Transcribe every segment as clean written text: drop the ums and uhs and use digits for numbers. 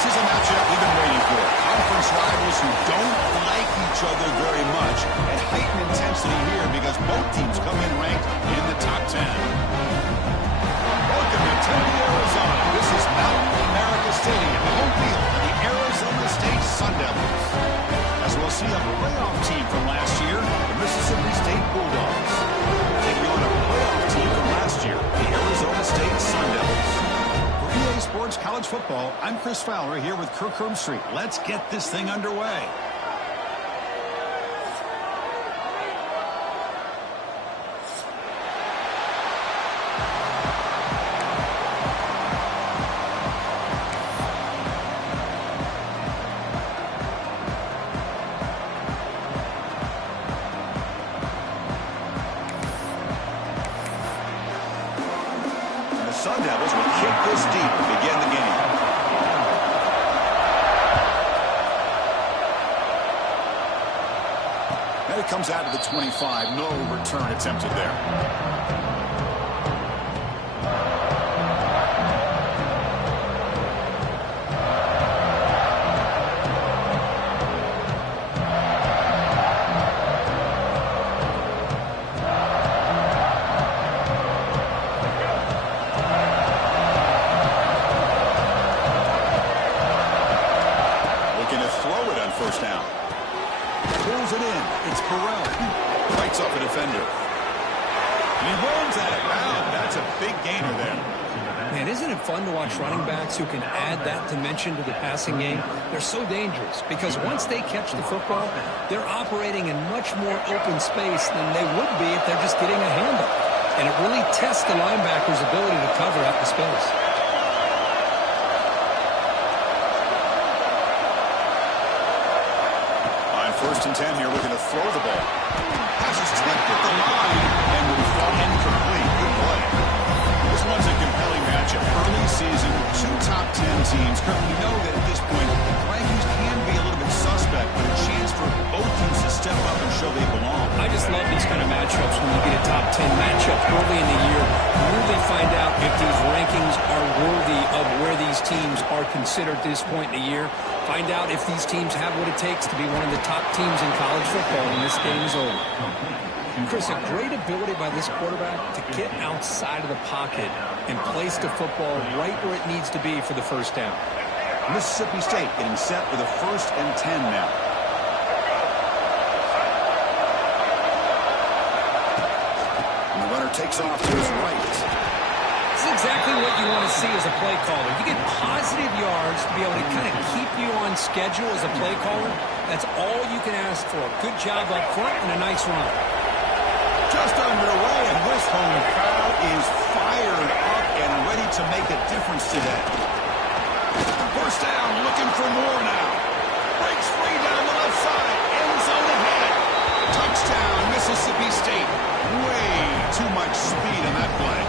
This is a matchup we've been waiting for. Conference rivals who don't like each other very much, and heightened intensity here because both teams come in ranked in the top 10. Welcome to Tempe, Arizona. This is Mountain America Stadium, the home field for the Arizona State Sun Devils. As we'll see a playoff team from last year, the Mississippi State Bulldogs. Taking on a playoff team from last year, the Arizona State Sun Devils. For EA Sports College Football, I'm Chris Fowler here with Kirk Herbstreit. Let's get this thing underway. Sun Devils will kick this deep to begin the game. And it comes out to the 25. No return attempted there. First down. Pulls it in. It's Burrell. Fights off a defender. And he runs at it. Wow, that's a big gainer there. Man, isn't it fun to watch running backs who can add that dimension to the passing game? They're so dangerous because once they catch the football, they're operating in much more open space than they would be if they're just getting a handoff. And it really tests the linebacker's ability to cover out the space. First and 10 here, looking to throw the ball. Passes tipped at the line and will fall incomplete. Good play. This one's a compelling matchup. Early season, two top 10 teams. We know that at this point, rankings can be a little bit suspect, but a chance for both teams to step up and show they belong. I just love these kind of matchups when you get a top 10 matchup early in the year. You really find out if these rankings are worthy of where these teams are considered at this point in the year. Find out if these teams have what it takes to be one of the top teams in college football when this game is over. Chris, a great ability by this quarterback to get outside of the pocket and place the football right where it needs to be for the first down. Mississippi State getting set for the 1st and 10 now. And the runner takes off to his right. This is exactly what you want to see as a play caller. You get positive yards to be able to kind of keep you on schedule as a play caller. That's all you can ask for. Good job up front and a nice run. Just underway, and this home crowd is fired up and ready to make a difference today. First down, looking for more now. Breaks free down the left side. End zone ahead. Touchdown, Mississippi State. Way too much speed in that play.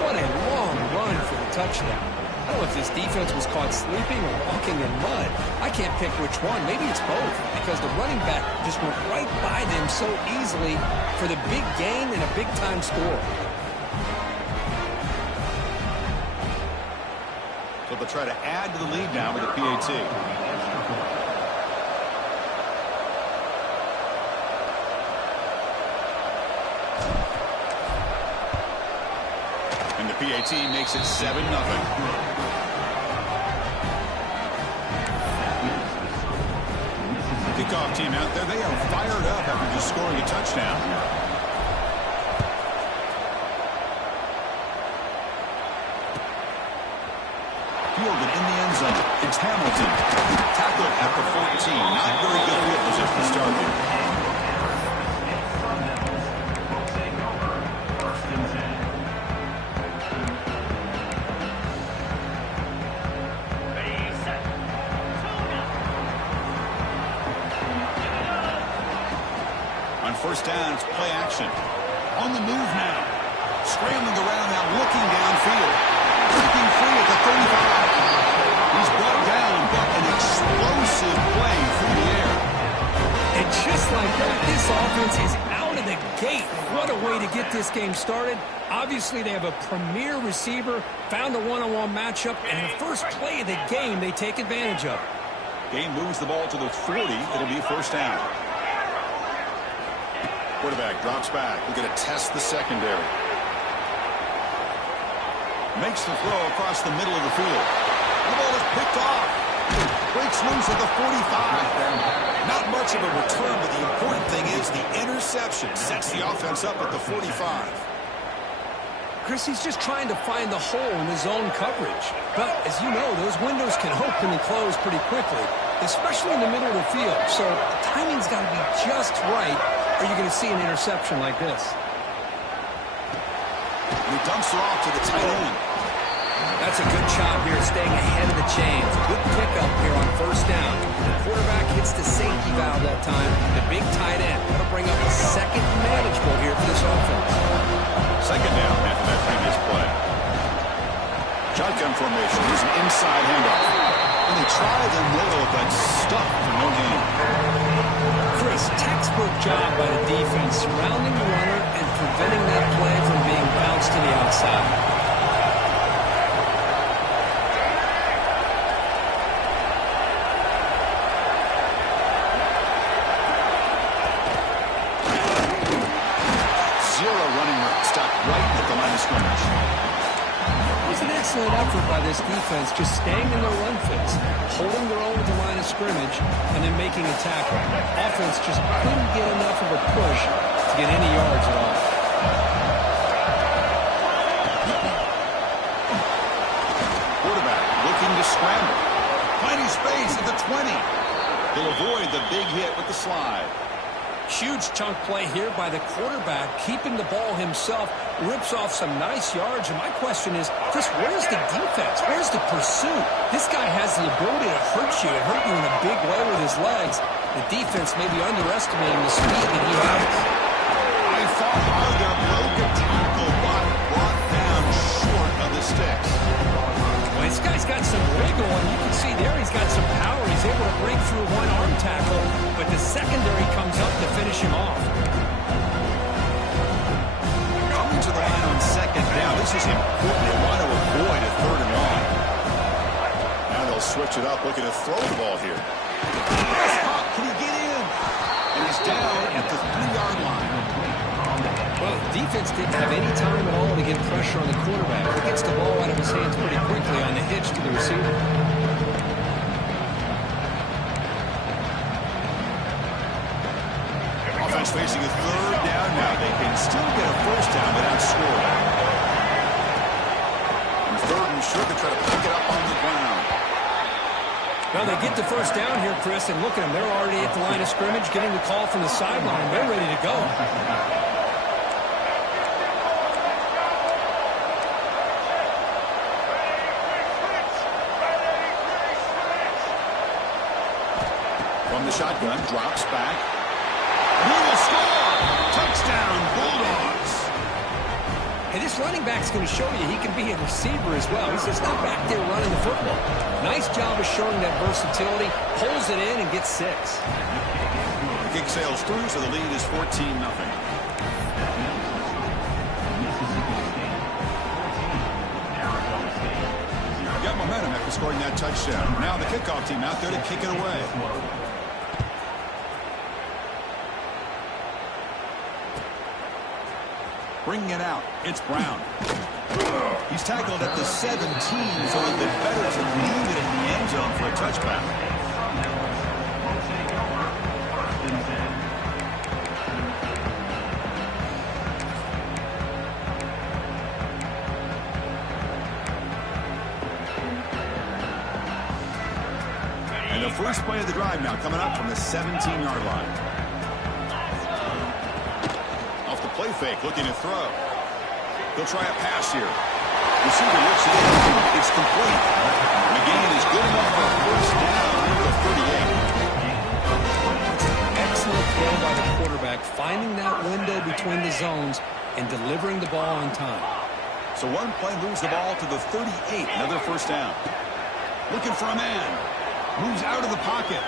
What a long run for the touchdown. I don't know if this defense was caught sleeping or walking in mud. I can't pick which one. Maybe it's both because the running back just went right by them so easily for the big gain and a big-time score. So they'll try to add to the lead now with the PAT. And the PAT makes it 7-0. Kickoff team out there. They are fired up after just scoring a touchdown. Fielded in the end zone. It's Hamilton. Tackled at the 14. Not very good field position to start here. First down, it's play action. On the move now. Scrambling around now, looking downfield. Breaking free at the 35. He's brought down, but an explosive play through the air. And just like that, this offense is out of the gate. What a way to get this game started. Obviously, they have a premier receiver, found a one-on-one matchup, and the first play of the game they take advantage of. Game moves the ball to the 40. It'll be first down. Quarterback drops back. We're going to test the secondary. Makes the throw across the middle of the field. The ball is picked off. Breaks loose at the 45. Not much of a return, but the important thing is the interception sets the offense up at the 45. Chris, he's just trying to find the hole in his zone coverage. But, as you know, those windows can open and close pretty quickly, especially in the middle of the field. So the timing's got to be just right, or you're going to see an interception like this. And he dumps it off to the tight end. That's a good job here, staying ahead of the chains. Good pickup here on first down. The quarterback hits the safety valve that time. The big tight end. That'll bring up a second manageable here for this offense. Second down after that previous play. Shotgun formation. Here's an inside handoff. And they try the middle, but stuck for no gain. Chris, textbook job by the defense, surrounding the runner and preventing that play from being bounced to the outside. Excellent effort by this defense, just staying in their run fits, holding their own at the line of scrimmage, and then making a tackle. Offense just couldn't get enough of a push to get any yards at all. Quarterback looking to scramble. Finding space at the 20. He'll avoid the big hit with the slide. Huge chunk play here by the quarterback, keeping the ball himself, rips off some nice yards. And my question is, Chris, where's the defense? Where's the pursuit? This guy has the ability to hurt you and hurt you in a big way with his legs. The defense may be underestimating the speed that he has. I thought Harder broke a tackle, but brought down short of the sticks. Well, this guy's got some wiggle, and you can see there he's got some power. He's able to break through one arm tackle, but the secondary comes up to finish him off. Coming to the line on second down. This is important. They want to avoid a third and long. Now they'll switch it up, looking to throw the ball here. Can he get in? And he's down at the 3-yard line. Well, defense didn't have any time at all to get pressure on the quarterback. He gets the ball out of his hands pretty quickly on the hitch to the receiver. Offense facing a third down now. They can still get a first down without scoring. And third and short, they try to pick it up on the ground. Well, they get the first down here, Chris, and look at them. They're already at the line of scrimmage, getting the call from the sideline. They're ready to go. From the shotgun, drops back. He will score! Touchdown, Bulldogs! Hey, this running back's going to show you he can be a receiver as well. He's just not back there running the football. Nice job of showing that versatility. Pulls it in and gets 6. The kick sails through, so the lead is 14-0. Got momentum after scoring that touchdown. Now the kickoff team out there to kick it away. Bringing it out, it's Brown. He's tackled at the 17, so it'd be better to leave it in the end zone for a touchback. And the first play of the drive now coming up from the 17-yard line. Play fake, looking to throw. He'll try a pass here. Receiver looks it in. It's complete. McGinn is good enough for a first down at the 38. Excellent throw by the quarterback, finding that window between the zones and delivering the ball on time. So one play moves the ball to the 38. Another first down. Looking for a man. Moves out of the pocket.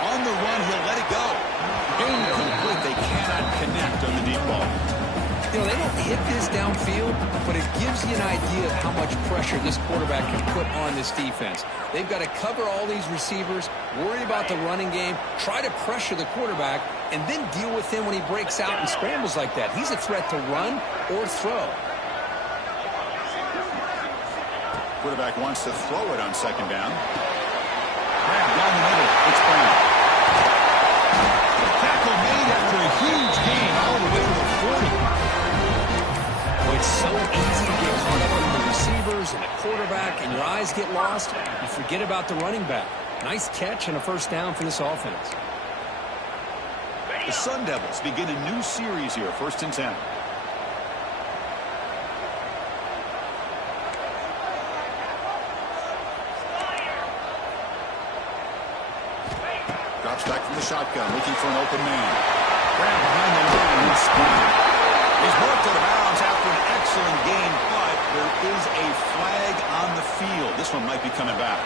On the run, he'll let it go. Incomplete. They cannot connect on the deep You know, they don't hit this downfield, but it gives you an idea of how much pressure this quarterback can put on this defense. They've got to cover all these receivers, worry about the running game, try to pressure the quarterback, and then deal with him when he breaks out and scrambles like that. He's a threat to run or throw. Quarterback wants to throw it on second down. Grab down the middle. It's Brown. Tackle made after a huge gain all the way to the 40. It's so easy to get caught up on the receivers and the quarterback, and your eyes get lost. You forget about the running back. Nice catch and a first down for this offense. The Sun Devils begin a new series here, 1st and 10. Drops back from the shotgun, looking for an open man. Grab behind the line and spin. He's worked out of bounds after an excellent gain, but there is a flag on the field. This one might be coming back.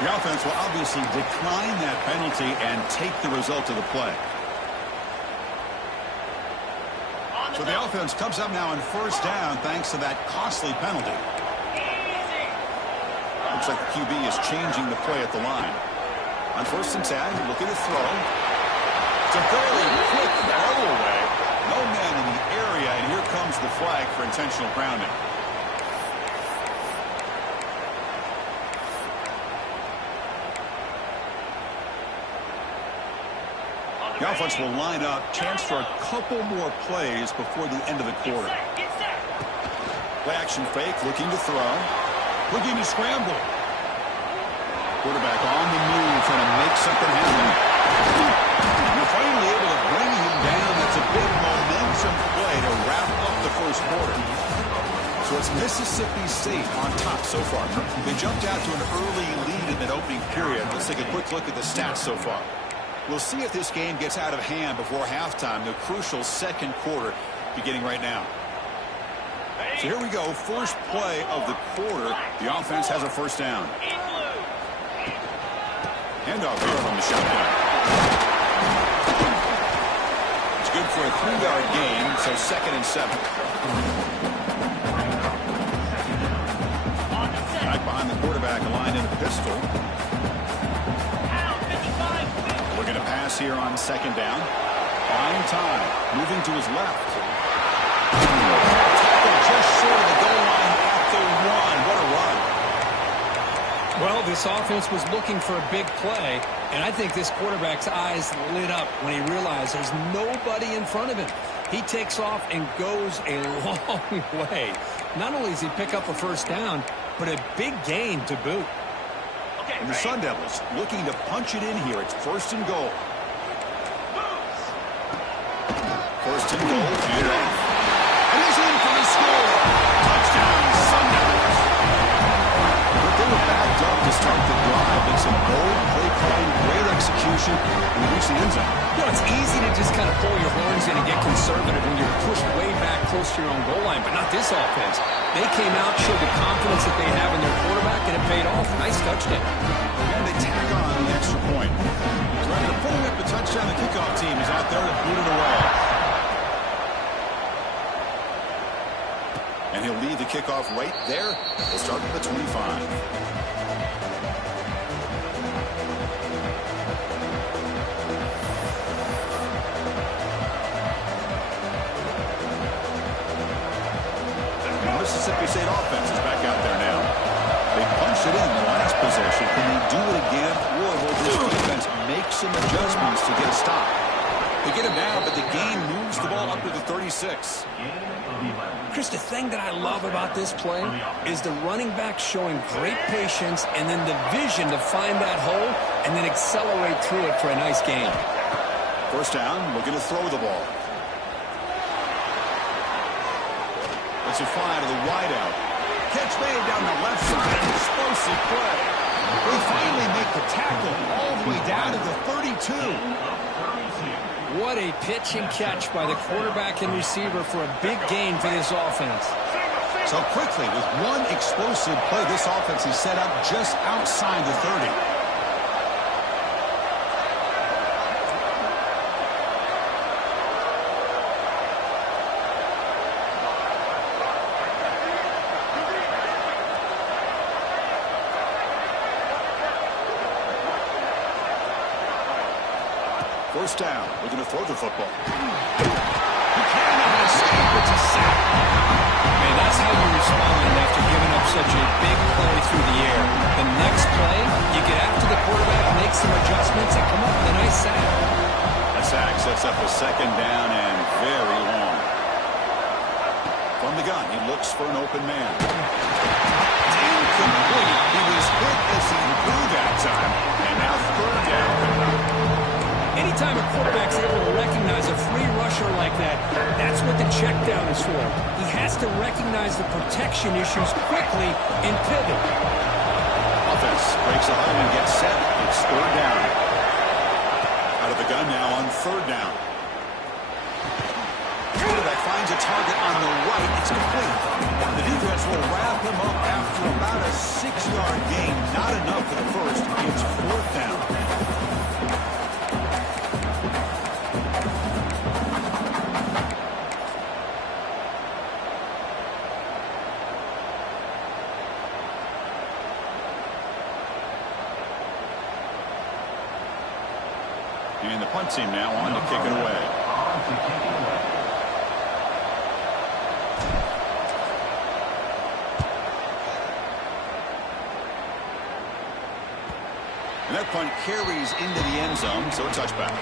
The offense will obviously decline that penalty and take the result of the play. So the offense comes up now on 1st down thanks to that costly penalty. Looks like the QB is changing the play at the line. On 1st and 10, looking to throw. It's a fairly quick throw away. No man in the area, and here comes the flag for intentional grounding. The offense will line up. Chance for a couple more plays before the end of the quarter. Play action fake, looking to throw. Looking to scramble. Quarterback on the move, trying to make something happen. You're finally able to bring him down. That's a big momentum play to wrap up the 1st quarter. So it's Mississippi State on top so far. They jumped out to an early lead in that opening period. Let's take a quick look at the stats so far. We'll see if this game gets out of hand before halftime, the crucial 2nd quarter beginning right now. So here we go, first play of the quarter. The offense has a 1st down. Handoff here from the shotgun. It's good for a 3-yard gain, so 2nd and 7. Back behind the quarterback, aligned in a pistol. We're going to pass here on 2nd down. Buying time, moving to his left. Tackle just short of the goal line at the 1. What a run. Well, this offense was looking for a big play, and I think this quarterback's eyes lit up when he realized there's nobody in front of him. He takes off and goes a long way. Not only does he pick up a 1st down, but a big gain to boot. And the Sun Devils looking to punch it in here. It's 1st and goal. 1st and goal. And he's in for the score. Touchdown, Sun Devils. But they were backed up to start the drive. It's some bold play calling, great execution, and they reach the end zone. You know, it's easy to just kind of pull your horns in and get conservative when you're pushed way back close to your own goal line, but not this offense. They came out, showed the confidence that they have in their quarterback, and it paid off. Nice touchdown. And they tag on the extra point. So after pulling up the touchdown, the kickoff team is out there to boot it away. And he'll lead the kickoff right there. We'll start at the 25. Mississippi State offense is back out there now. They punched it in the last possession. Can they do it again, or will this defense make some adjustments to get a stop? They get him down, but the game moves the ball up to the 36. Chris, the thing that I love about this play is the running back showing great patience and then the vision to find that hole and then accelerate through it for a nice gain. 1st down, looking to throw the ball. It's a fly to the wideout. Catch made down the left side. Explosive play. They finally make the tackle all the way down to the 32. What a pitch and catch by the quarterback and receiver for a big gain for this offense. So quickly, with one explosive play, this offense is set up just outside the 30. First down, looking to throw the football. He cannot escape. It's a sack. Man, that's how you respond after giving up such a big play through the air. The next play, you get after the quarterback, make some adjustments, and come up with a nice sack. That sack sets up a second down and very long. From the gun, he looks for an open man. Incomplete. He was hit as he threw that time. And now third down. Anytime a quarterback's able to recognize a free rusher like that, that's what the check down is for. He has to recognize the protection issues quickly and pivot. Offense breaks the huddle and gets set. It's third down. Out of the gun now on third down. Quarterback finds a target on the right. It's complete. The defense will wrap him up after about a 6-yard gain. Not enough for the first. It's fourth down. And the punt team now on to kick it away. And that punt carries into the end zone, so a touchback.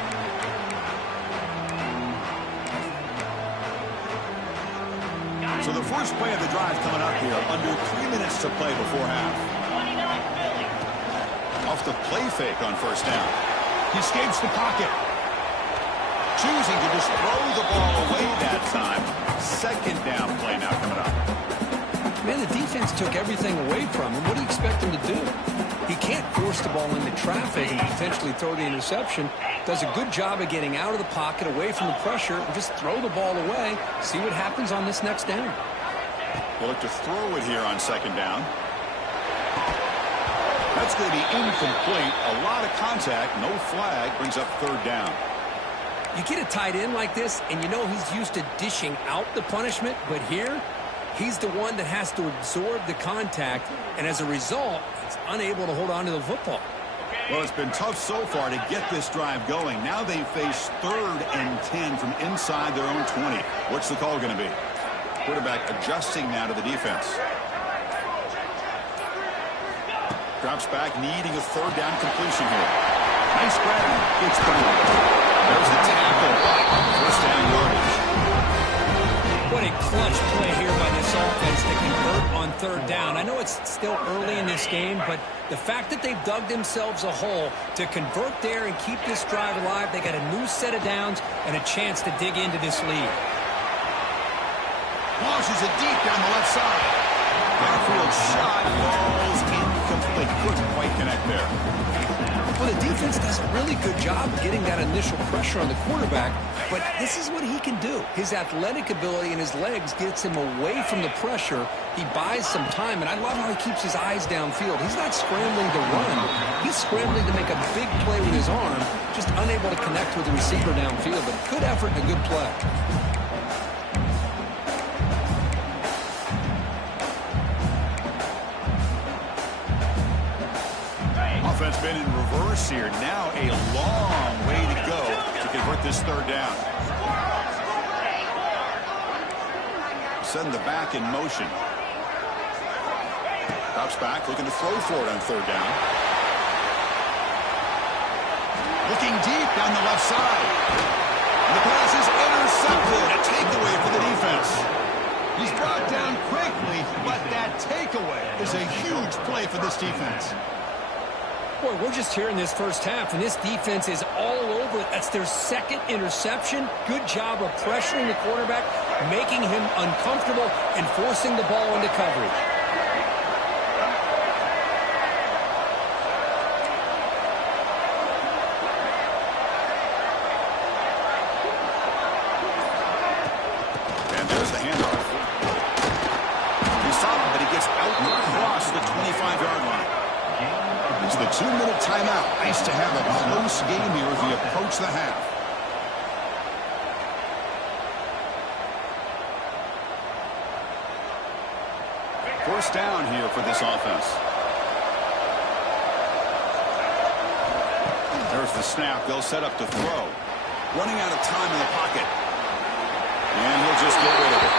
So the first play of the drive coming up here, under 3 minutes to play before half. Off the play fake on first down. He escapes the pocket. Choosing to just throw the ball away that time. Second down play now coming up. Man, the defense took everything away from him. What do you expect him to do? He can't force the ball into traffic and potentially throw the interception. Does a good job of getting out of the pocket, away from the pressure, and just throw the ball away. See what happens on this next down. They'll look to throw it here on second down. That's going to be incomplete. A lot of contact. No flag. Brings up third down. You get a tight end like this, and you know he's used to dishing out the punishment, but here, he's the one that has to absorb the contact, and as a result, he's unable to hold on to the football. Well, it's been tough so far to get this drive going. Now they face 3rd and 10 from inside their own 20. What's the call going to be? Quarterback adjusting now to the defense. Drops back, needing a third down completion here. Nice grab. It's through. There's the tackle. First down yardage. What a clutch play here by this offense to convert on third down. I know it's still early in this game, but the fact that they've dug themselves a hole to convert there and keep this drive alive, they got a new set of downs and a chance to dig into this lead. Launches it deep down the left side. Garfield's shot falls incomplete. Couldn't quite connect there. Well, the defense does a really good job of getting that initial pressure on the quarterback, but this is what he can do. His athletic ability and his legs gets him away from the pressure. He buys some time, and I love how he keeps his eyes downfield. He's not scrambling to run. He's scrambling to make a big play with his arm, just unable to connect with the receiver downfield, but good effort and a good play. Offense been in reverse here. Now a long way to go to convert this third down. Send the back in motion. Drops back, looking to throw for it on third down. Looking deep down the left side. And the pass is intercepted. A takeaway for the defense. He's brought down quickly, but that takeaway is a huge play for this defense. Boy, we're just here in this first half, and this defense is all over it. That's their second interception. Good job of pressuring the quarterback, making him uncomfortable, and forcing the ball into coverage. And there's the handoff. He's solid, but he gets out and across the 25-yard line. It's the 2-minute timeout. Nice to have a close game here as we approach the half. First down here for this offense. There's the snap. They'll set up to throw. Running out of time in the pocket. And he'll just get rid of it.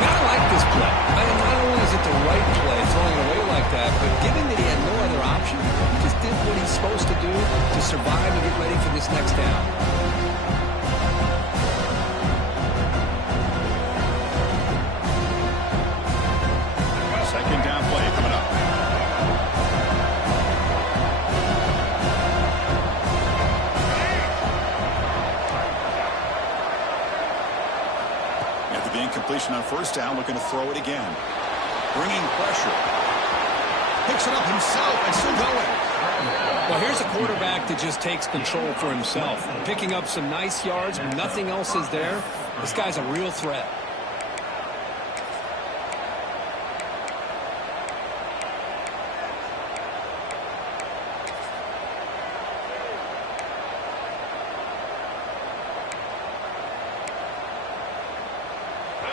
Man, I like this play. Not only is it the right play, throwing it away like that, but given that he had no other option, he just did what he's supposed to do to survive and get ready for this next down. Second down play coming up. After the incompletion on first down, looking to throw it again. Bringing pressure. Picks it up himself and still going. Well, here's a quarterback that just takes control for himself. Picking up some nice yards when nothing else is there. This guy's a real threat.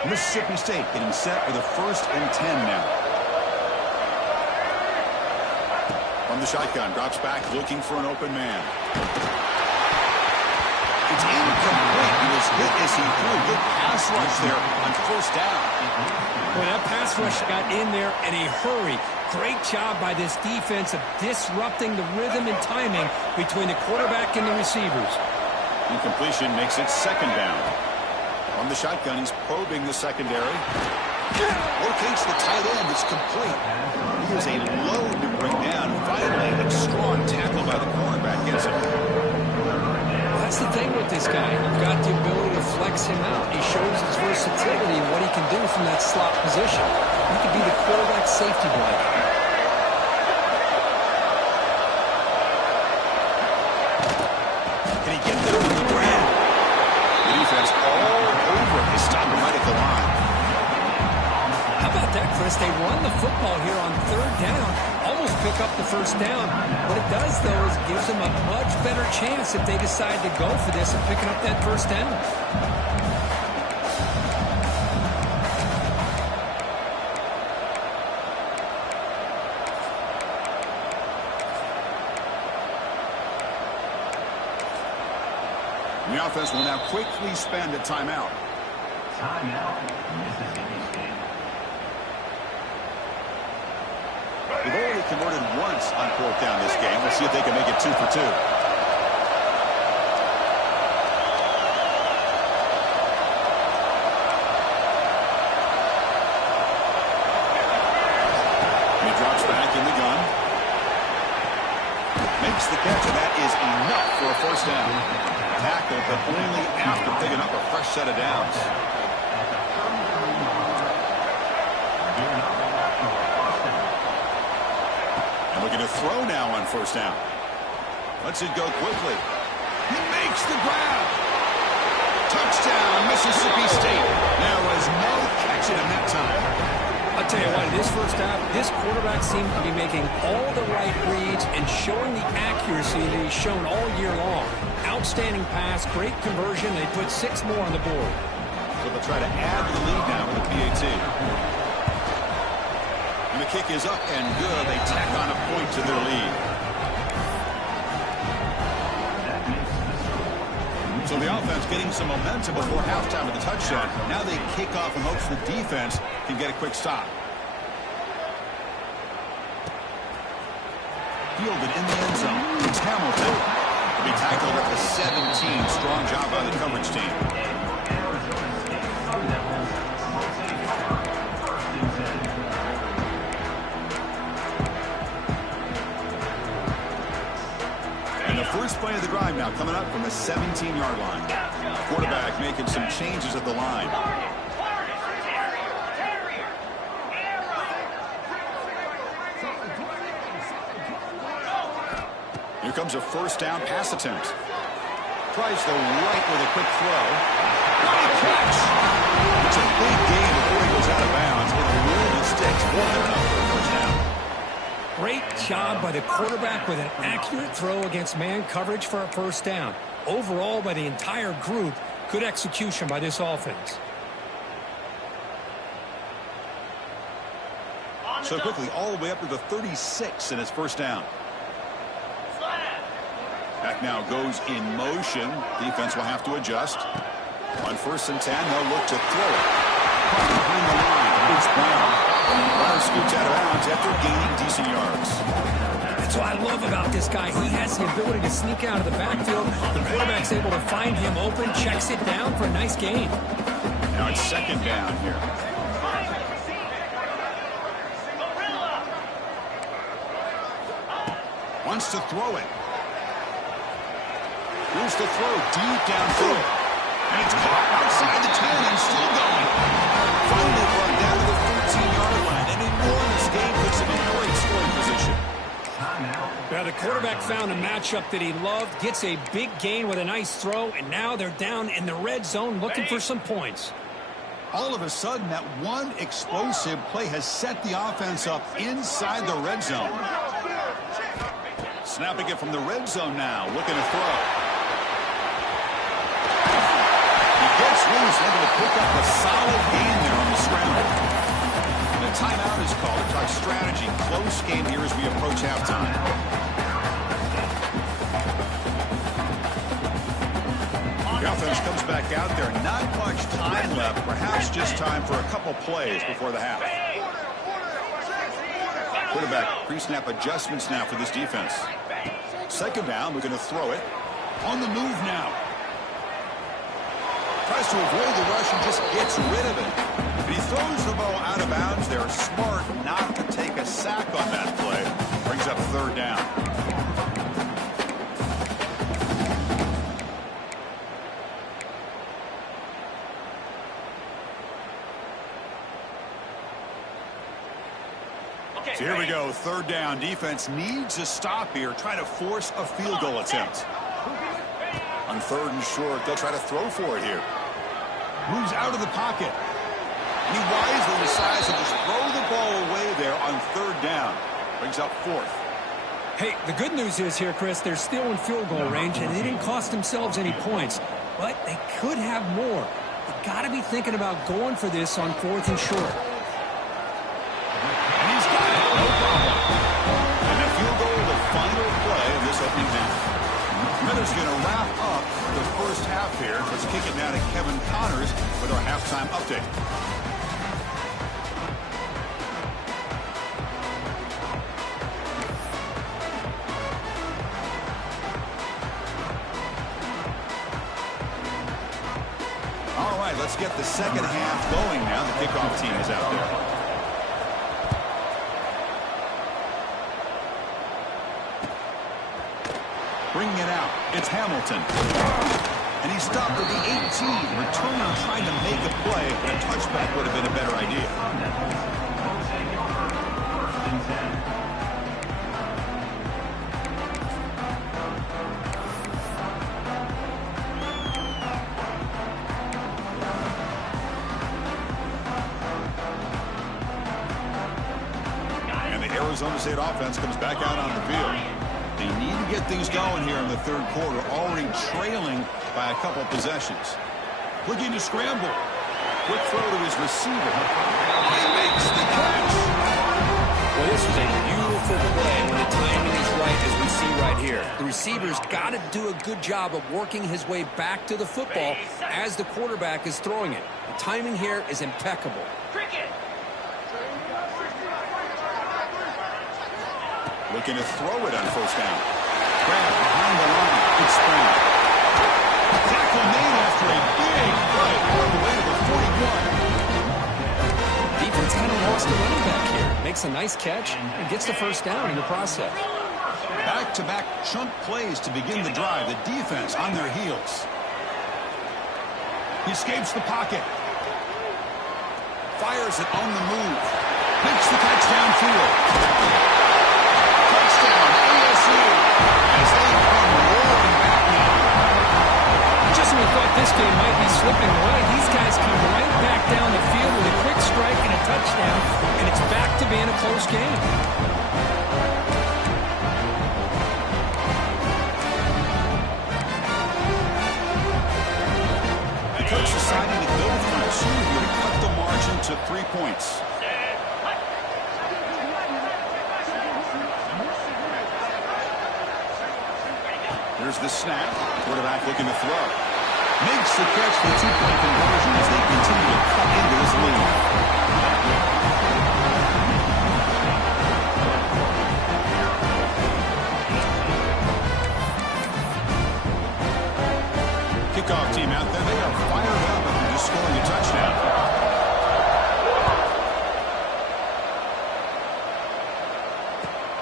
Mississippi State getting set for the 1st and 10 now. From the shotgun, drops back looking for an open man. It's incomplete. He was hit as he threw. Good pass rush there on first down. Well, that pass rush got in there in a hurry. Great job by this defense of disrupting the rhythm and timing between the quarterback and the receivers. Incompletion makes it second down. On the shotgun, he's probing the secondary. Locates the tight end. It's complete. He is a load to bring down. Finally, a strong tackle by the cornerback gets him. That's the thing with this guy. You've got the ability to flex him out. He shows his versatility and what he can do from that slot position. He could be the quarterback safety blanket. Can he get there on the ground? The defense all over it. They stop him right at the line. How about that, Chris? They run the football here on third down. Almost pick up the first down. What it does, though, is it gives them a much better chance if they decide to go for this and picking up that first down. The offense will now quickly spend a timeout. Timeout, Mississippi State. They've already converted once on fourth down this game. Let's see if they can make it 2 for 2. He drops back in the gun. Makes the catch, and that is enough for a first down. Tackle, but only after picking up a fresh set of downs. And looking to throw now on first down. Lets it go quickly. He makes the grab. Touchdown, Mississippi State. There was no catching him that time. I'll tell you what, this first half, this quarterback seems to be making all the right reads and showing the accuracy that he's shown all year long. Outstanding pass, great conversion. They put 6 more on the board. So they'll try to add to the lead now with a PAT. And the kick is up and good. They tack on a point to their lead. So the offense getting some momentum before halftime with the touchdown. Now they kick off and hopes the defense can get a quick stop. Fielded in the end zone. It's Hamilton. He'll be tackled at the 17. Strong job by the coverage team. And the first play of the drive now coming up from the 17-yard line. Quarterback making some changes at the line. Here comes a first down pass attempt. Tries the right with a quick throw. Great catch. It's a big gain before he goes out of bounds. It really sticks. More than enough for a first down. Great job by the quarterback with an accurate throw against man coverage for a first down. Overall, by the entire group, good execution by this offense. So quickly, all the way up to the 36 in his first down. Back now goes in motion. Defense will have to adjust. On 1st and 10, they'll look to throw it. Behind the line, it's Brown. Runner scoots out of bounds after gaining decent yards. That's what I love about this guy. He has the ability to sneak out of the backfield. The quarterback's able to find him open, checks it down for a nice gain. Now it's 2nd down here. Wants to throw it. Here's the throw deep downfield. And it's caught outside the 10 and still going. Finally brought down to the 13-yard line. An enormous gain puts him in great scoring position. Well, the quarterback found a matchup that he loved, gets a big gain with a nice throw, and now they're down in the red zone looking for some points. All of a sudden, that one explosive play has set the offense up inside the red zone. Snapping it from the red zone now, looking to throw. He gets loose, able to pick up a solid gain there on the scramble. And a timeout is called to talk strategy. Close game here as we approach halftime. The offense comes back out there. Not much time left. Perhaps just time for a couple plays before the half. Quarterback pre-snap adjustments now for this defense. 2nd down, we're going to throw it. On the move now. Tries to avoid the rush and just gets rid of it. But he throws the ball out of bounds. They're smart not to take a sack on that play. Brings up 3rd down. So here we go, 3rd down. Defense needs a stop here, trying to force a field goal attempt. On 3rd and short, they'll try to throw for it here. Moves out of the pocket. And he wisely decides to just throw the ball away there on 3rd down. Brings up 4th. Hey, the good news is here, Chris, they're still in field goal range, and they didn't cost themselves any points. But they could have more. They got to be thinking about going for this on 4th and short. Final play of this opening half. Miller's going to wrap up the first half here. Let's kick it now to Kevin Connors with our halftime update. All right, let's get the second half going now. The kickoff team is out there. Bringing it out, it's Hamilton. And he stopped at the 18. Returner trying to make a play, but a touchback would have been a better idea. And the Arizona State offense comes back out on the field. They need to get things going here in the 3rd quarter, already trailing by a couple possessions. Looking to scramble. Quick throw to his receiver. He makes the catch. Well, this is a beautiful play when the timing is right, as we see right here. The receiver's got to do a good job of working his way back to the football as the quarterback is throwing it. The timing here is impeccable. Looking to throw it on 1st down. Grab behind the line. Good spring. Tackle made after a big play all the way to the 41. Defense kind of lost the running back here. Makes a nice catch and gets the 1st down in the process. Back-to-back chunk plays to begin the drive. The defense on their heels. He escapes the pocket. Fires it on the move. Makes the catch downfield. Touchdown, ASU, as they come rolling back now. Just when we thought this game might be slipping away, these guys come right back down the field with a quick strike and a touchdown, and it's back to being a close game. The coach deciding to go for a two here to cut the margin to 3 points. Here's Here's the snap. Quarterback looking to throw. Makes the catch for the 2-point conversion as they continue to cut into this lead. Kickoff team out there. They are fired up after just scoring a touchdown.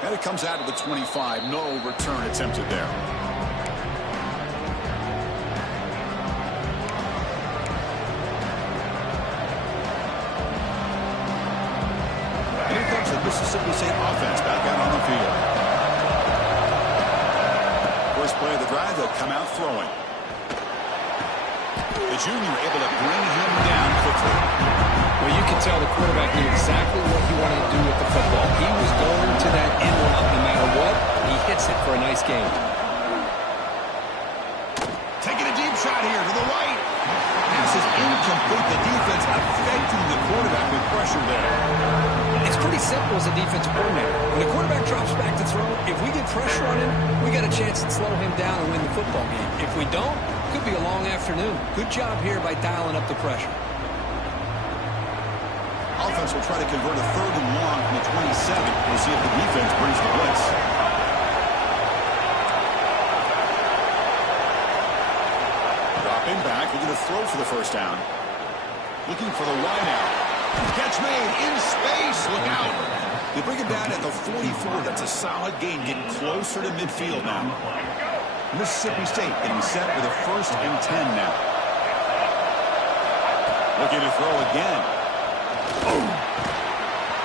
And it comes out to the 25. No return attempted there. Here comes the Mississippi State offense back out on the field. First play of the drive, they'll come out throwing. The junior able to bring him down quickly. Well, you can tell the quarterback knew exactly what he wanted to do with the football. He was going to that end route no matter what. He hits it for a nice gain. Taking a deep shot here to the right. Pass is incomplete. The defense affecting the quarterback with pressure there. It's pretty simple as a defensive coordinator. When the quarterback drops back to throw, if we get pressure on him, we got a chance to slow him down and win the football game. If we don't, it could be a long afternoon. Good job here by dialing up the pressure. Offense will try to convert a 3rd and long from the 27. We'll see if the defense brings the blitz. Dropping back, looking to throw for the first down. Looking for the wide out. Catch made in space. Look out. They bring it down at the 44. That's a solid gain, getting closer to midfield now. Mississippi State getting set with a 1st and 10 now. Looking to throw again. Oh.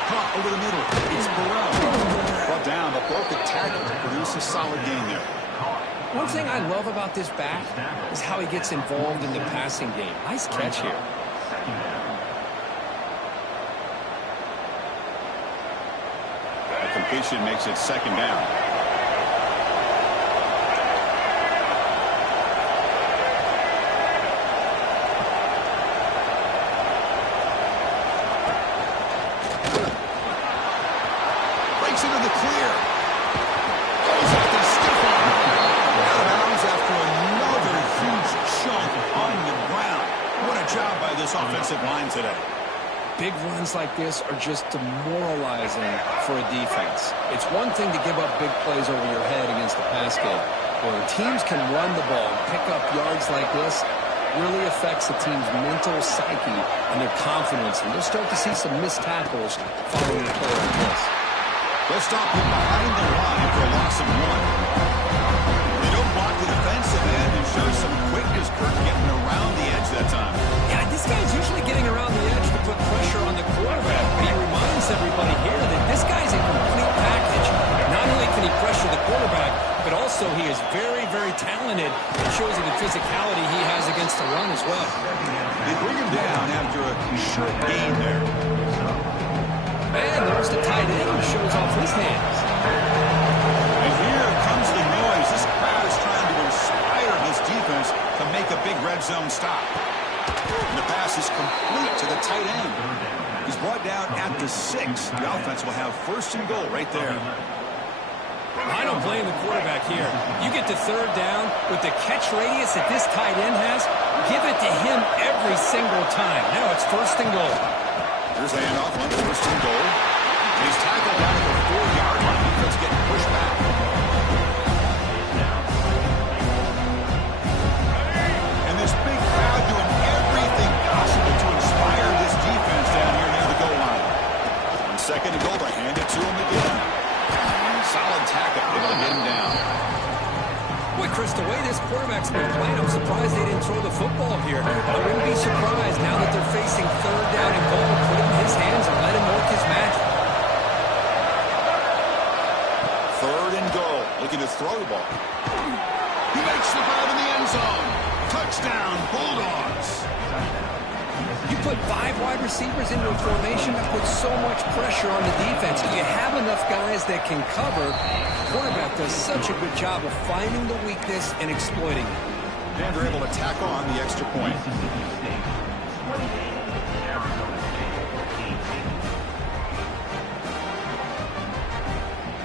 Caught over the middle. It's Burrell. Brought down, but broke the tackle to produce a solid gain there. One thing I love about this back is how he gets involved in the passing game. Nice catch here. A completion makes it 2nd down. Breaks into the clear. Goes out to Stefan. Out of bounds after another huge chunk on the ground. What a job by this offensive line today. Big runs like this are just demoralizing for a defense. It's one thing to give up big plays over your head against the pass game. When teams can run the ball and pick up yards like this, really affects the team's mental psyche and their confidence. And you'll start to see some missed tackles following a play like this. They'll stop him behind the line for a loss of 1. They don't block the defensive end and show some quickness. Kirk getting around the edge that time. Yeah, this guy's usually getting around the edge to put pressure on the quarterback. But he reminds everybody here that this guy's a complete package. Not only can he pressure the quarterback, but also he is very, very talented. It shows you the physicality he has against the run as well. They bring him down after a short gain there. And there's the tight end who shows off his hands. And here comes the noise. This crowd is trying to inspire this defense to make a big red zone stop. And the pass is complete to the tight end. He's brought down at the 6. The offense will have 1st and goal right there. I don't blame the quarterback here. You get to 3rd down with the catch radius that this tight end has, give it to him every single time. Now it's 1st and goal. Here's the handoff on 1st and goal. And he's tackled down at the 4-yard line. Defense getting pushed back. And this big crowd doing everything possible to inspire this defense down here near the goal line. On 2nd and goal, they hand it to him again. Solid tackle, able to get him down. Boy, Chris, the way this quarterback's been playing, I'm surprised they didn't throw the football here. I wouldn't be surprised now that they're facing 3rd down and goal. Put it in his hands and let him work his magic. 3rd and goal, looking to throw the ball. He makes the grab in the end zone. Touchdown, Bulldogs. You put 5 wide receivers into a formation that puts so much pressure on the defense. You have enough guys that can cover. The quarterback does such a good job of finding the weakness and exploiting it. And they're able to tack on the extra point.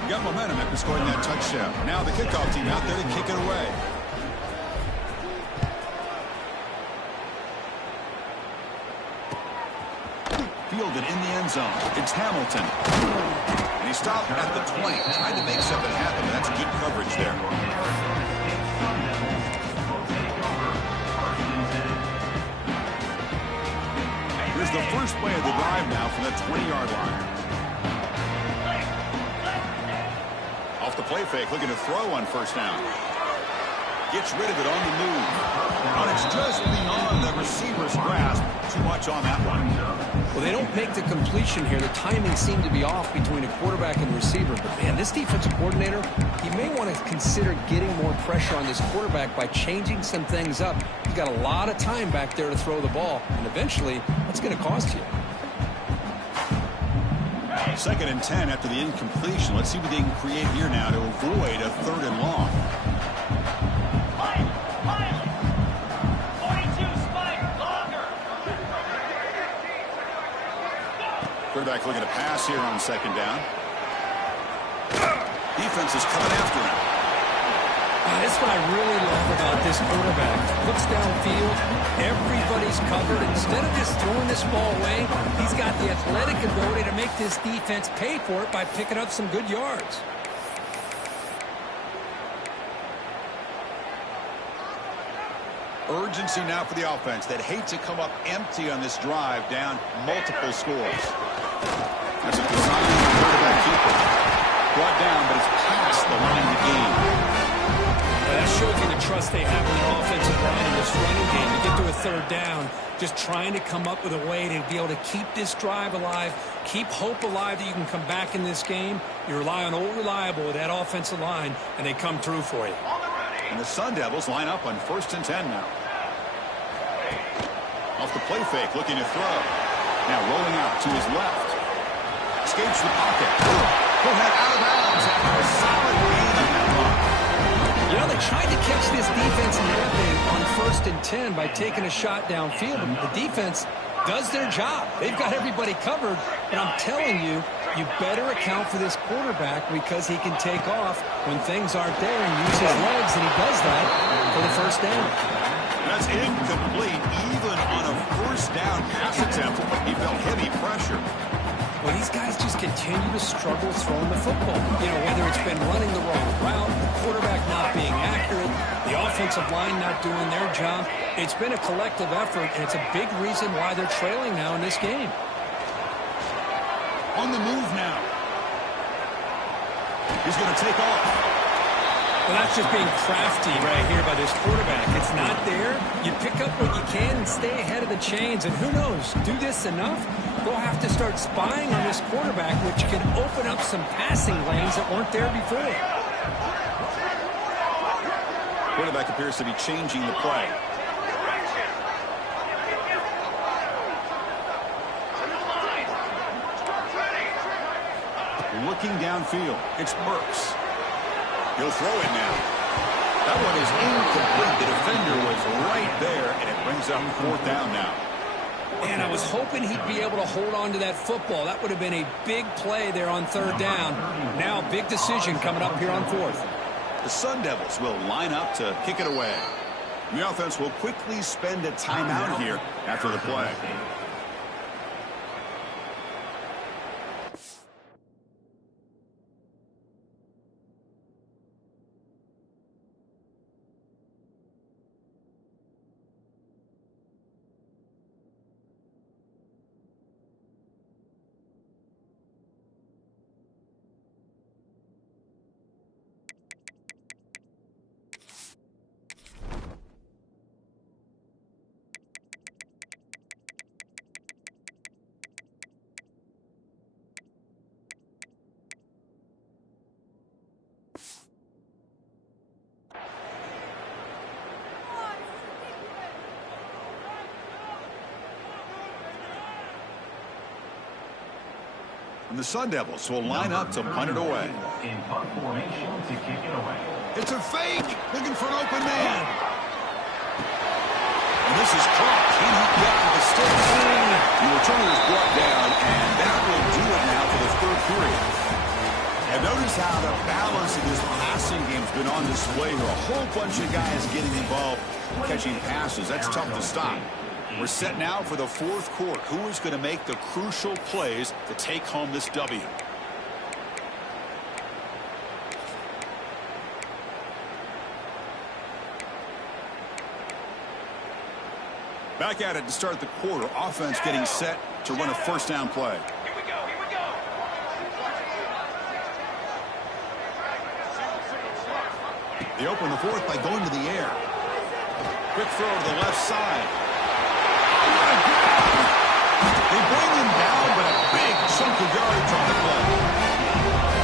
Got momentum after scoring that touchdown. Now the kickoff team out there to kick it away. fielded in the end zone. It's Hamilton. And he stopped at the 20, trying to make something happen. That's good coverage there. Here's the first play of the drive now from the 20-yard line. Off the play fake, looking to throw on first down. Gets rid of it on the move. And it's just beyond the receiver's grasp. Too much on that one. Well, they don't make the completion here. The timing seemed to be off between a quarterback and receiver. But, man, this defensive coordinator, he may want to consider getting more pressure on this quarterback by changing some things up. He's got a lot of time back there to throw the ball. And eventually, that's going to cost you. 2nd and 10 after the incompletion. Let's see what they can create here now to avoid a 3rd and long. Quarterback looking to pass here on 2nd down. Defense is coming after him. That's what I really love about this quarterback. Looks downfield, everybody's covered. Instead of just throwing this ball away, he's got the athletic ability to make this defense pay for it by picking up some good yards. Urgency now for the offense that hate to come up empty on this drive, down multiple scores. That's a design quarterback keeper. Brought down, but it's past the line to gain. Well, that shows you the trust they have in their offensive line in this running game. To get to a 3rd down, just trying to come up with a way to be able to keep this drive alive, keep hope alive that you can come back in this game. You rely on Old Reliable with that offensive line, and they come through for you. And the Sun Devils line up on 1st and 10 now. Off the play fake, looking to throw. Now rolling out to his left. Escapes the pocket. He'll head out of bounds after a solid gain on that run. You know, they tried to catch this defense napping on 1st and 10 by taking a shot downfield. The defense does their job. They've got everybody covered. And I'm telling you, you better account for this quarterback because he can take off when things aren't there and use his legs, and he does that for the 1st down. That's incomplete, even on a 1st down pass attempt. He felt heavy pressure. Well, these guys just continue to struggle throwing the football. You know, whether it's been running the wrong route, the quarterback not being accurate, the offensive line not doing their job. It's been a collective effort, and it's a big reason why they're trailing now in this game. On the move now. He's going to take off. Well, that's just being crafty right here by this quarterback. It's not there. You pick up what you can and stay ahead of the chains. And who knows, do this enough, they'll have to start spying on this quarterback, which can open up some passing lanes that weren't there before. Quarterback appears to be changing the play. Looking downfield, it's Burks. He'll throw it now. That one is incomplete. The defender was right there, and it brings up 4th down now. And I was hoping he'd be able to hold on to that football. That would have been a big play there on 3rd down. Now, big decision coming up here on 4th. The Sun Devils will line up to kick it away. The offense will quickly spend a timeout here after the play. And the Sun Devils will line up to punt it away. In punt formation to kick it away. It's a fake, looking for an open man. And this is caught. Can he get to the sticks? The returner is brought down, and that will do it now for the 3rd period. And notice how the balance of this passing game has been on display here. A whole bunch of guys getting involved, catching passes. That's tough to stop. We're set now for the fourth quarter. Who is going to make the crucial plays to take home this W? Back at it to start the quarter. Offense getting set to run a first down play. Here we go. They open the fourth by going to the air. Quick throw to the left side. They bring him down, but a big chunk of yardage on the play.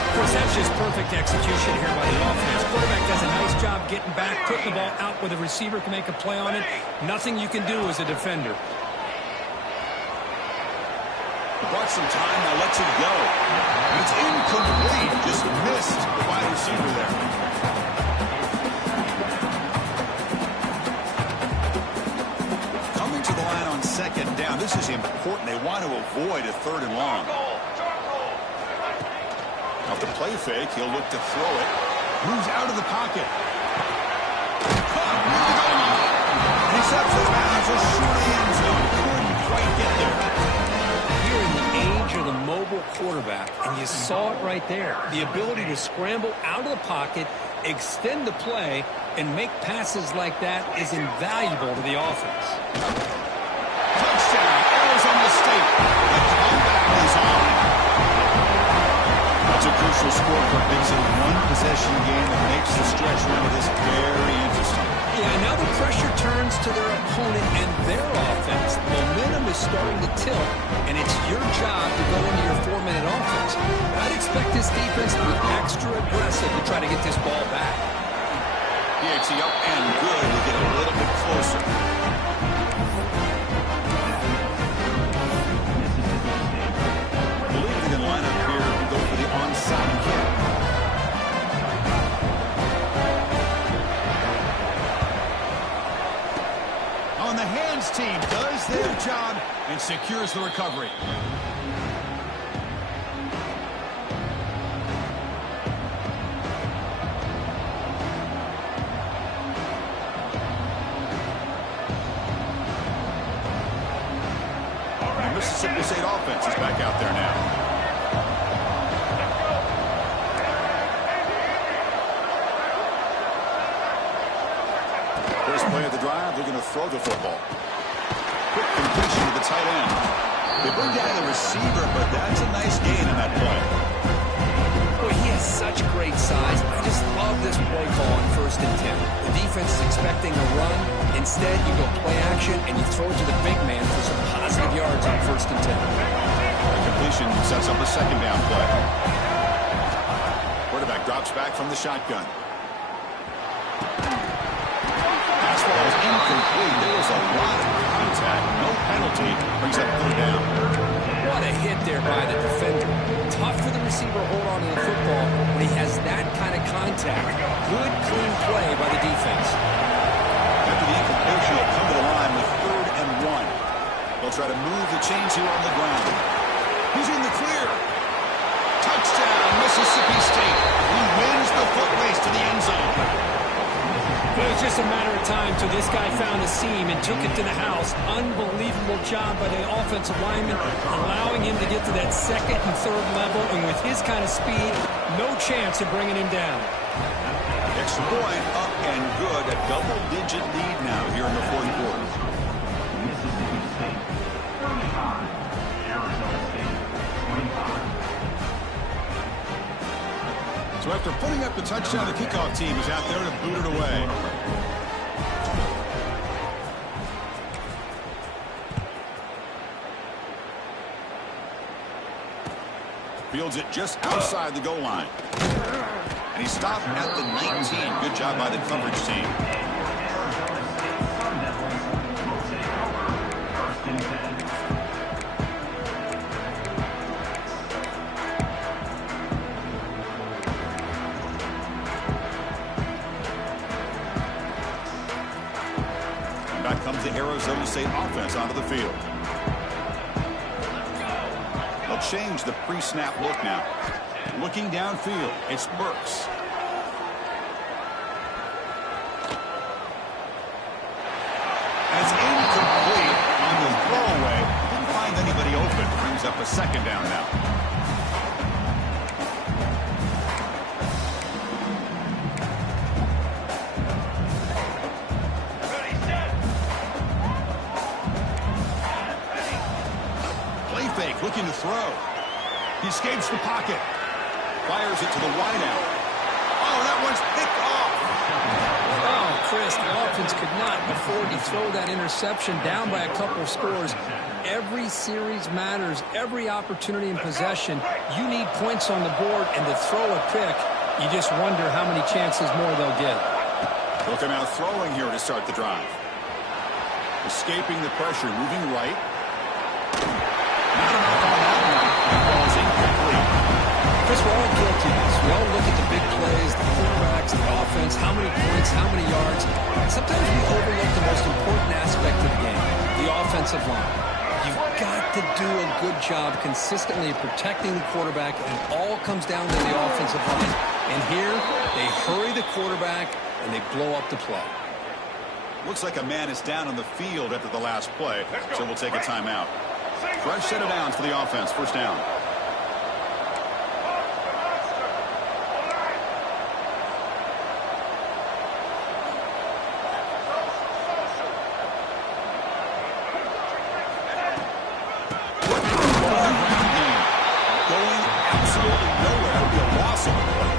Of course, that's just perfect execution here by the offense. Quarterback does a nice job getting back, putting the ball out where the receiver can make a play on it. Nothing you can do as a defender. Brought some time, now lets it go. It's incomplete. Just missed the wide receiver there. Coming to the line on second down. This is important. They want to avoid a third and long. Off the play fake, he'll look to throw it. Moves out of the pocket. Caught near the goal line. And he steps his bounds just short of the end zone. Couldn't quite get there. You're in the age of the mobile quarterback, and you saw it right there. The ability to scramble out of the pocket, extend the play, and make passes like that is invaluable to the offense. Touchdown, Arizona State. The comeback is on. That's a crucial score for makes it a one-possession game that makes the stretch run of this very interesting. Yeah, now the pressure turns to their opponent and their offense. Momentum is starting to tilt, and it's your job to go into your 4-minute offense. I'd expect this defense to be extra aggressive to try to get this ball back. PXE up and good to get a little bit closer. I believe they can line up here and go for the onside kick. On the hands team does their job and secures the recovery. The Mississippi State offense is back out there now. First play of the drive, they're going to throw the football. Quick completion to the tight end. They bring down the receiver, but that's a nice gain on that play. Boy, he has such great size. I just love this play call on 1st and 10. The defense is expecting a run. Instead, you go play action, and you throw it to the big man for some positive yards on 1st and 10. The completion sets up a second down play. Quarterback drops back from the shotgun. Fastball is incomplete. There was a lot of contact. No penalty. Brings up 3rd down. What a hit there by the defender. Tough for the receiver to hold on to the football when he has that kind of contact. Good, clean play by the defense. After the incompletion, he'll come to the line with 3rd and 1. They'll try to move the chains here on the ground. He's in the clear. Touchdown, Mississippi State. He wins the foot race to the end zone. It was just a matter of time till this guy found a seam and took it to the house. Unbelievable job by the offensive lineman, allowing him to get to that 2nd and 3rd level. And with his kind of speed, no chance of bringing him down. Extra point, up and good. A double-digit lead now here in the 4th quarter. Mississippi State 35, Arizona State 25. So after putting up the touchdown, the kickoff team is out there to boot it away. Fields it just outside the goal line. And he stopped at the 19. Good job by the coverage team. Arizona State Sun Devils will take over 1st and 10. Back comes the Arizona State offense onto the field. They'll change the pre-snap look now. Looking downfield, it's Burks. And it's incomplete brings up a second down now. Play fake, looking to throw. He escapes the pocket. Fires it to the wideout. Oh, that one's picked off. Oh, Chris, the offense could not afford to throw that interception down by a couple scores. Every series matters. Every opportunity in possession. You need points on the board, and to throw a pick, you just wonder how many chances more they'll get. Looking out throwing here to start the drive. Escaping the pressure, moving right. Not enough on that one. That ball's incomplete. Chris, we're all guilty of this. We all look at the big plays, the quarterbacks, the offense, how many points, how many yards. Sometimes we overlook the most important aspect of the game, the offensive line. You've got to do a good job consistently protecting the quarterback, and it all comes down to the offensive line. And here, they hurry the quarterback, and they blow up the play. Looks like a man is down on the field after the last play, so we'll take a timeout. Fresh set of downs for the offense. First down. Going absolutely nowhere. It'll be a loss of a play.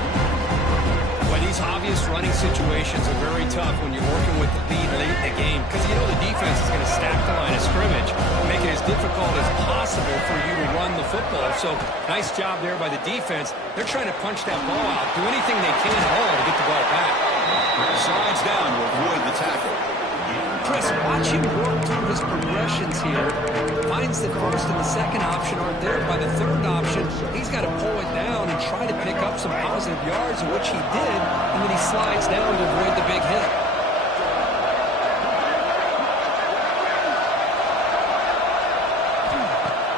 Well, these obvious running situations are very tough when you're working with the lead late in the game, because you know the defense is going to stack the line of scrimmage, make it as difficult as possible for you to run the football. So nice job there by the defense. They're trying to punch that ball out, do anything they can at all to get the ball back. Slides down to avoid the tackle. Chris, watch him work through his progressions here. Finds the first and the second option aren't there. By the third option, he's got to pull it down and try to pick up some positive yards, which he did, and then he slides down to avoid the big hit.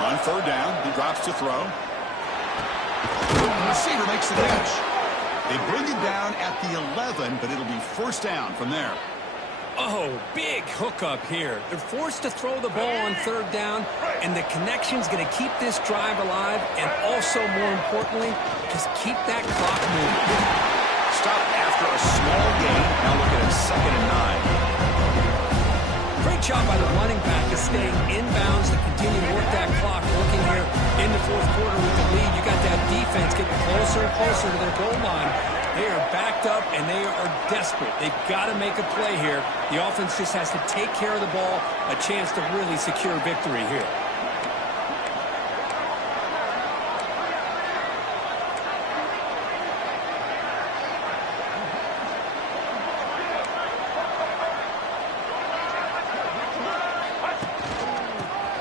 On third down, he drops to throw. The receiver makes the catch. They bring it down at the 11, but it'll be first down from there. Oh, big hookup here. They're forced to throw the ball on third down, and the connection's going to keep this drive alive, and also, more importantly, just keep that clock moving. Stop after a small gain. Now look at it, 2nd and 9. Great job by the running back of staying inbounds to continue to work that clock. Looking here in the fourth quarter with the lead, you got that defense getting closer and closer to their goal line. They are backed up, and they are desperate. They've got to make a play here. The offense just has to take care of the ball, a chance to really secure victory here.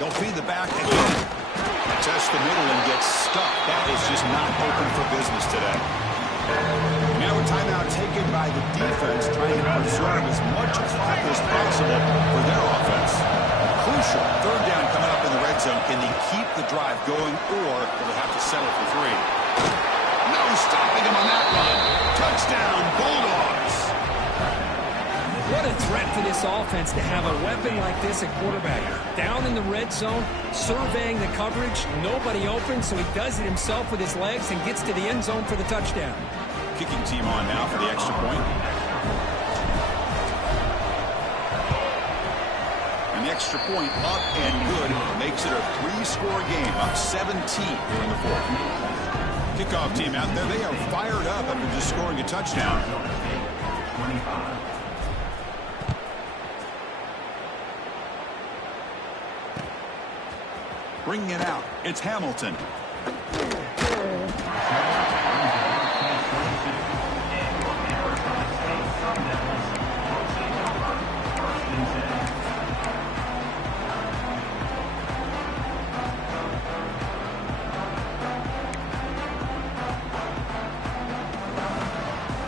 They'll feed the back again. Test the middle and get stuck. That is just not open for business today. Now a timeout taken by the defense, trying to preserve as much clock as possible for their offense. Crucial. Third down coming up in the red zone. Can they keep the drive going, or will they have to settle for 3? No stopping them on that run. Touchdown, Bulldogs. What a threat for this offense to have a weapon like this at quarterback. Down in the red zone, surveying the coverage, nobody open, so he does it himself with his legs and gets to the end zone for the touchdown. Kicking team on now for the extra point. And the extra point up and good makes it a 3-score game, up 17 here in the fourth. Kickoff team out there, they are fired up after just scoring a touchdown. 25. Bringing it out, it's Hamilton.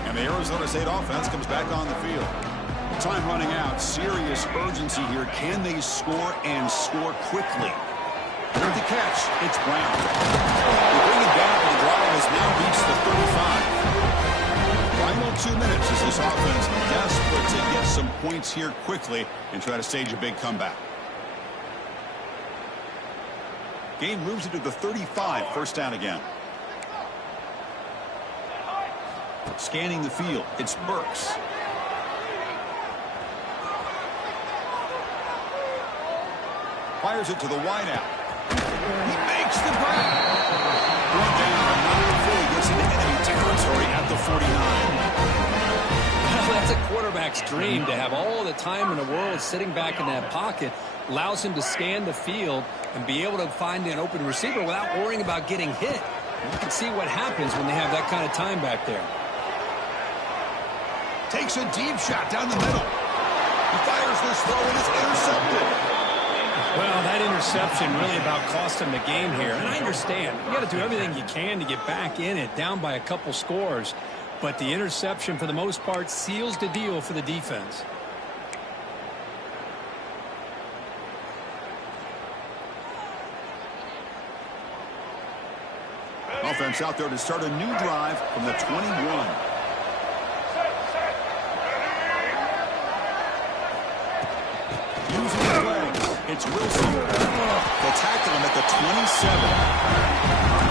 And the Arizona State offense comes back on the field. Time running out, serious urgency here. Can they score and score quickly? With the catch, it's Brown. They bring it down, and the drive has now reached the 35. Final 2 minutes as this offense desperate to get some points here quickly and try to stage a big comeback. Gain moves it to the 35. First down again. Scanning the field. It's Burks. Fires it to the wideout. He makes the grab. Going down. Another Philly gets into enemy territory at the 49. That's a quarterback's dream to have all the time in the world sitting back in that pocket. Allows him to scan the field and be able to find an open receiver without worrying about getting hit. You can see what happens when they have that kind of time back there. Takes a deep shot down the middle. He fires this throw and it's intercepted. Well, that interception really about cost him the game here. And I understand. You got to do everything you can to get back in it, down by a couple scores. But the interception, for the most part, seals the deal for the defense. Offense out there to start a new drive from the 21. Using his legs, it's Wilson. They'll tackle him at the 27.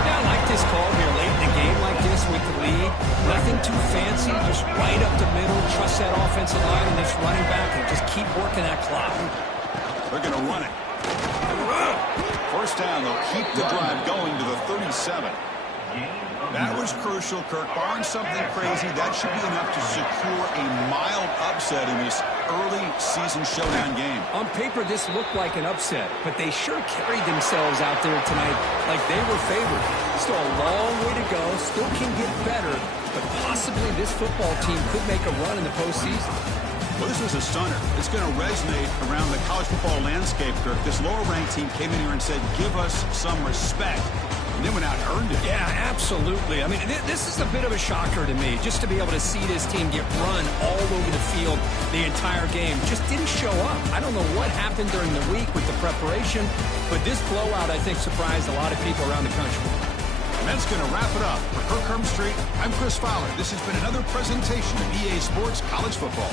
Yeah, I like this call here late in the game like this with the lead. Nothing too fancy, just right up the middle. Trust that offensive line and this running back and just keep working that clock. They're going to run it. First down, they'll keep the drive going to the 37. That was crucial, Kirk. Barring something crazy, that should be enough to secure a mild upset in this early season showdown game. On paper, this looked like an upset, but they sure carried themselves out there tonight like they were favored. Still a long way to go, still can get better, but possibly this football team could make a run in the postseason. Well, this was a stunner. It's going to resonate around the college football landscape, Kirk. This lower-ranked team came in here and said, give us some respect. And then went out and earned it. Yeah, absolutely. I mean, this is a bit of a shocker to me, just to be able to see this team get run all over the field the entire game. Just didn't show up. I don't know what happened during the week with the preparation, but this blowout, I think, surprised a lot of people around the country. And that's going to wrap it up. For Kirk Herbstreit, I'm Chris Fowler. This has been another presentation of EA Sports College Football.